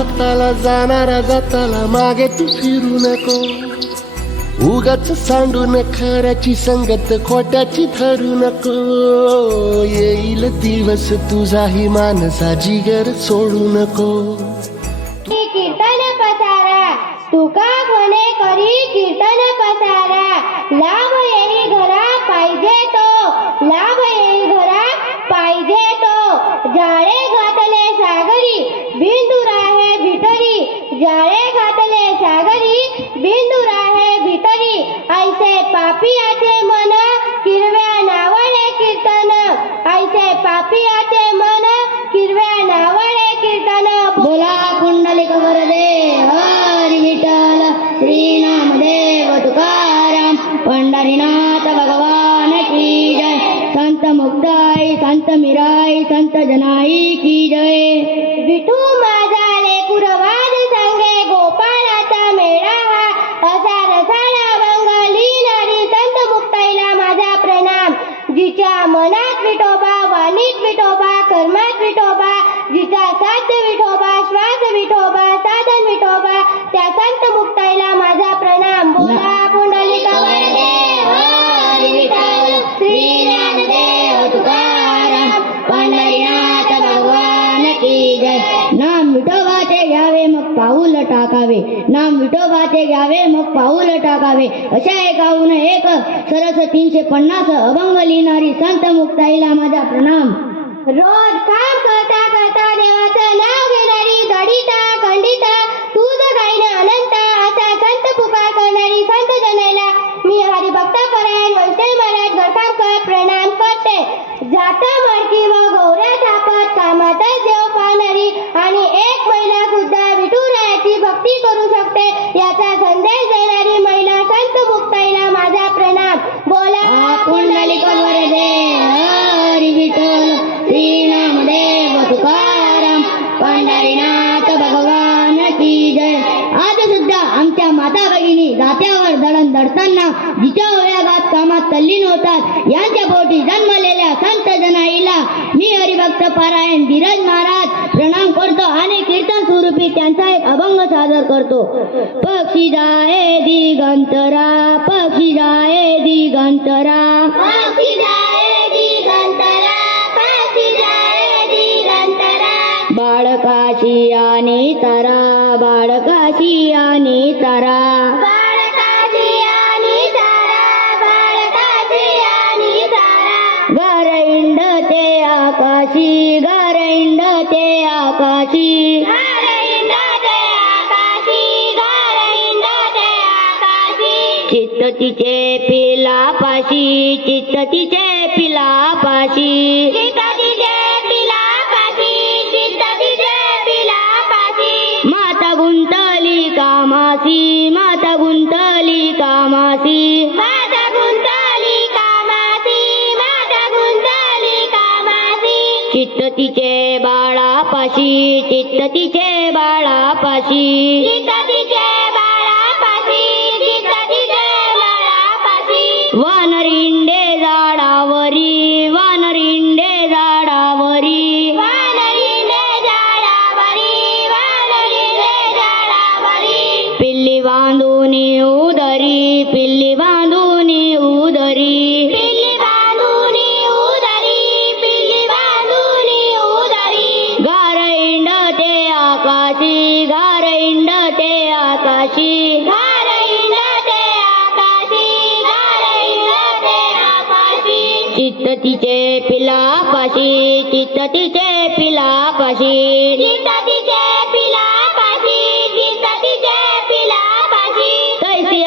भक्ताला जाणारा जाताला मागे तू फिरू नको. उगाच सांडून खऱ्याची संगत खोट्याची धरू नको. येईल दिवस तुझाही मानसा जिगर सोडू नको. कीर्तन पसारा तुका कोणे करी कीर्तन पसारा? लाव मुक्ताई संत मिराय संत जनाई की जय। विठू माझा लेकुरवाद टाकावे. नाम विठोबाचे घ्यावे मग पाऊल टाकावे. अशा एकाहून एक सरस तीनशे पन्नास अभंग लिहिणारी संत मुक्ताईला माझा प्रणाम. रोज काम करता करता देवाचं नाव घेणारी दडिता खंडिता तुझ गायन अनंता असा संत पुकार करणारी संत जनायला मी हरिभक्त परायण वैष्णव महाराज घरकामकर प्रणाम करते. जाता मी हरिभक्त पारायण महाराज प्रणाम करतो आणि कीर्तन स्वरूपी त्यांचा एक अभंग सादर करतो. पक्षी जाए दिगंतरा पक्षी जाए दिगंतरा. पक्षी जाए दिगंतरा पक्षी जाए दिगंतरा. बाळकाशी आणि तारा बाळकाशी आणि तारा. आकाशी गारंड ते आकाशी. ते आकाशी चित्त तिचे पिला पाशी चित्त तिचे पिला पाशी चित्त तिचे बाळापाशी चित्त तिचे बाळापाशी. चित्त तिचे पिला पाशी चित्त तिचे पिला पाशी चित्त तिचे चित्त तैसी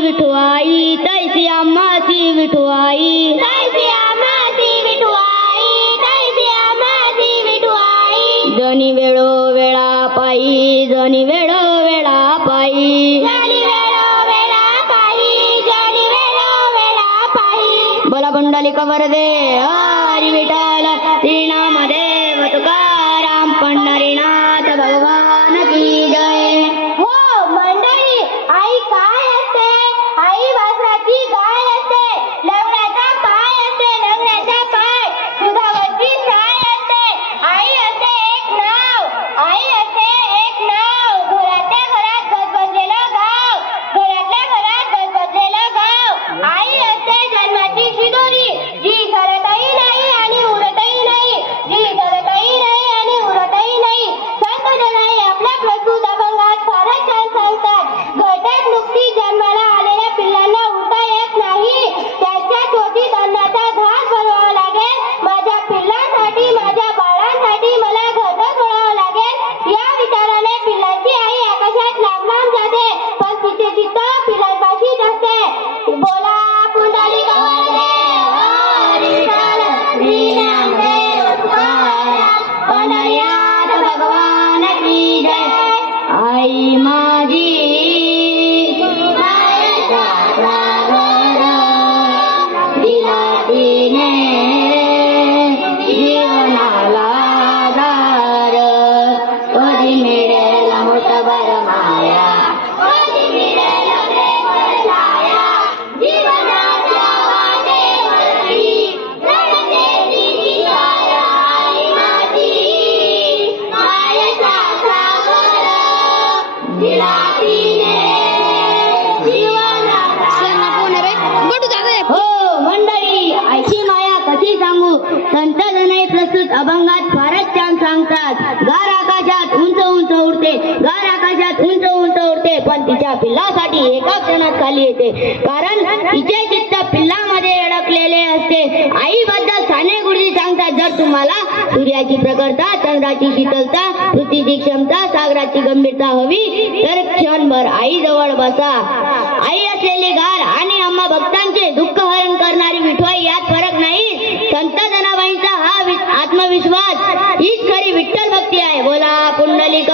विठुआई तैसी आम्हासी विठुआई. तैसी आम्हासी विठुआई तैसी आम्हासी विठुआई. जनी वेळो वेळा पायी जनी वेळो वेळा पायी. बोला वरदे हरी विठ्ठल गीत अभंगात फारच छान सांगतात. गार आकाशात उंच उंच उडते. गार आकाशात उंच उंच उडते. पण तिच्या पिल्लासाठी एका क्षणात खाली येते. कारण तिचे चित्त पिल्लामध्ये अडकलेले असते. आईबद्दल साने गुरुजी सांगतात जर तुम्हाला सूर्याची प्रखरता चंद्राची शीतलता पृथ्वीची क्षमता सागराची गंभीरता हवी तर क्षणभर आई जवळ बसा. आई असे विश्वास. हीच खरी विठ्ठल भक्ती आहे. बोला पुंडलिक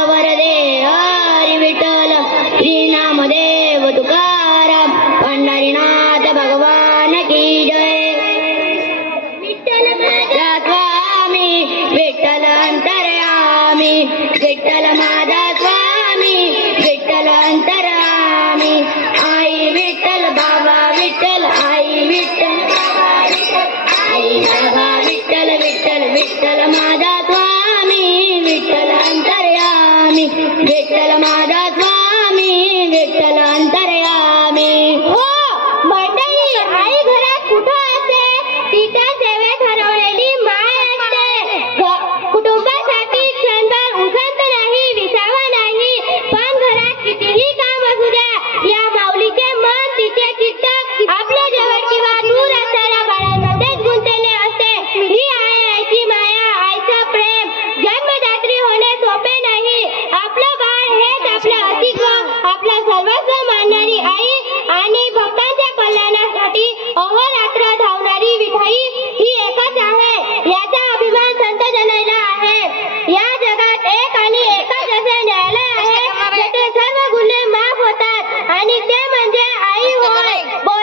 明天明天爱有我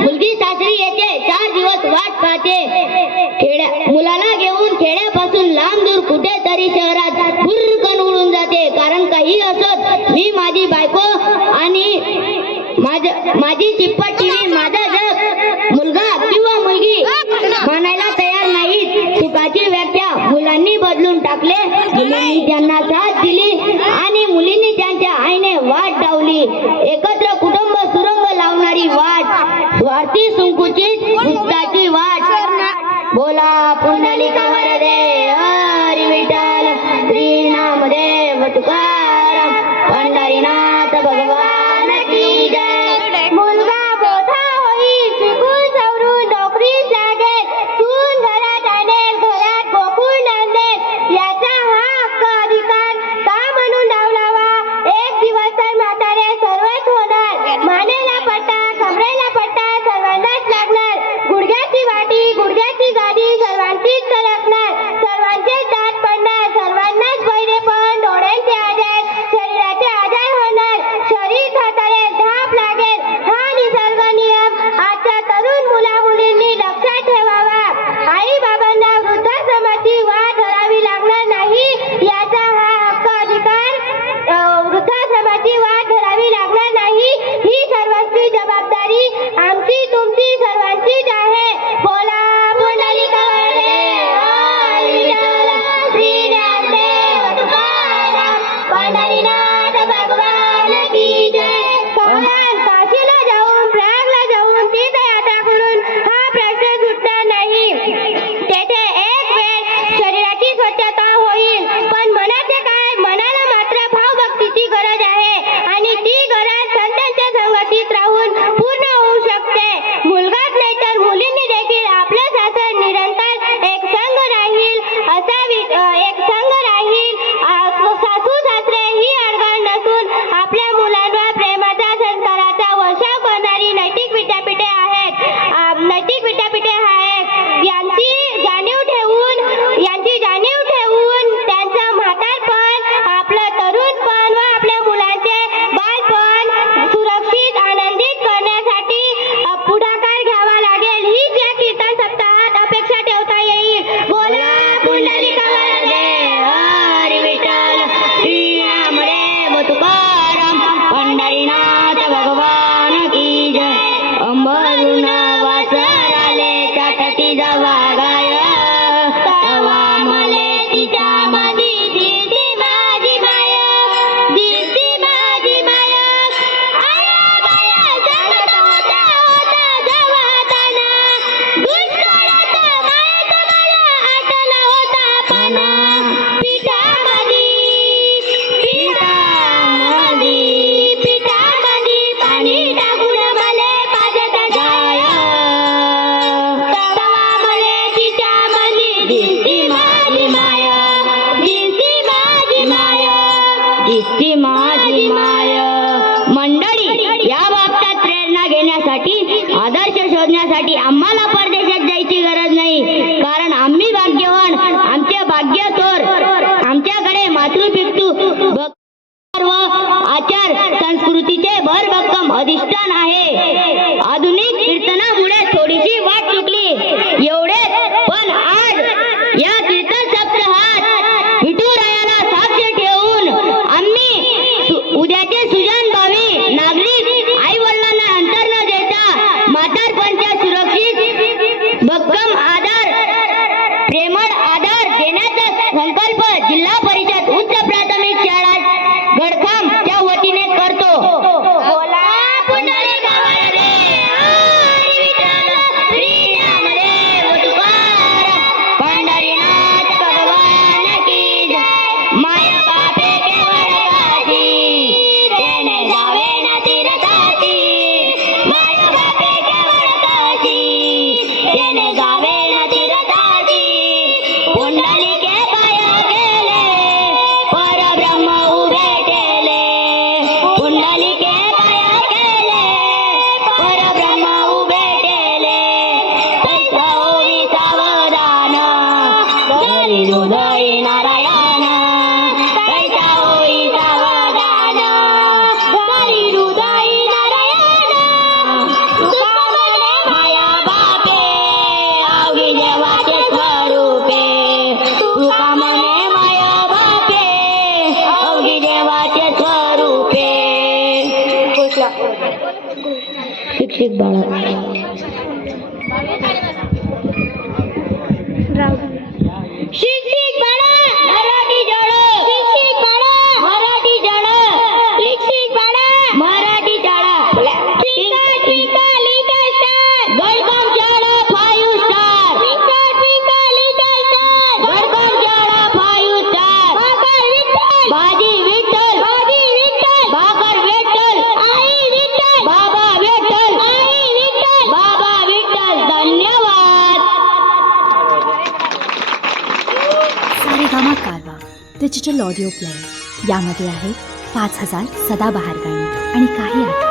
मुलगी सासरी येते चार दिवस वाट पाहते. मुलाला घेऊन खेड्यापासून लांब दूर कुठेतरी शहरात पूर्ण उडून जाते. कारण काही असत मी माझी बायको आणि माझी चिप्पट टीव्ही माझा जग मुलगा किंवा मुलगी म्हणायला तयार नाहीत. सुखाची व्याख्या मुलांनी बदलून टाकले. मुलांनी त्यांना साथ दिली आणि मुलींनी त्यांच्या आईने वाट डावली. एकत्र तुझी वाट. बोला पुंडलिका या बाबतीत प्रेरणा घेण्यासाठी आदर्श शोधण्यासाठी आम्हाला परदेशात जायची गरज नाही. कारण आम्ही भाग्यवान आमचे भाग्य थोर आमच्याकडे मातृ पितृ ऑडिओ प्लॅन यामध्ये आहेत पाच हजार सदाबहार गाणी आणि काही आठ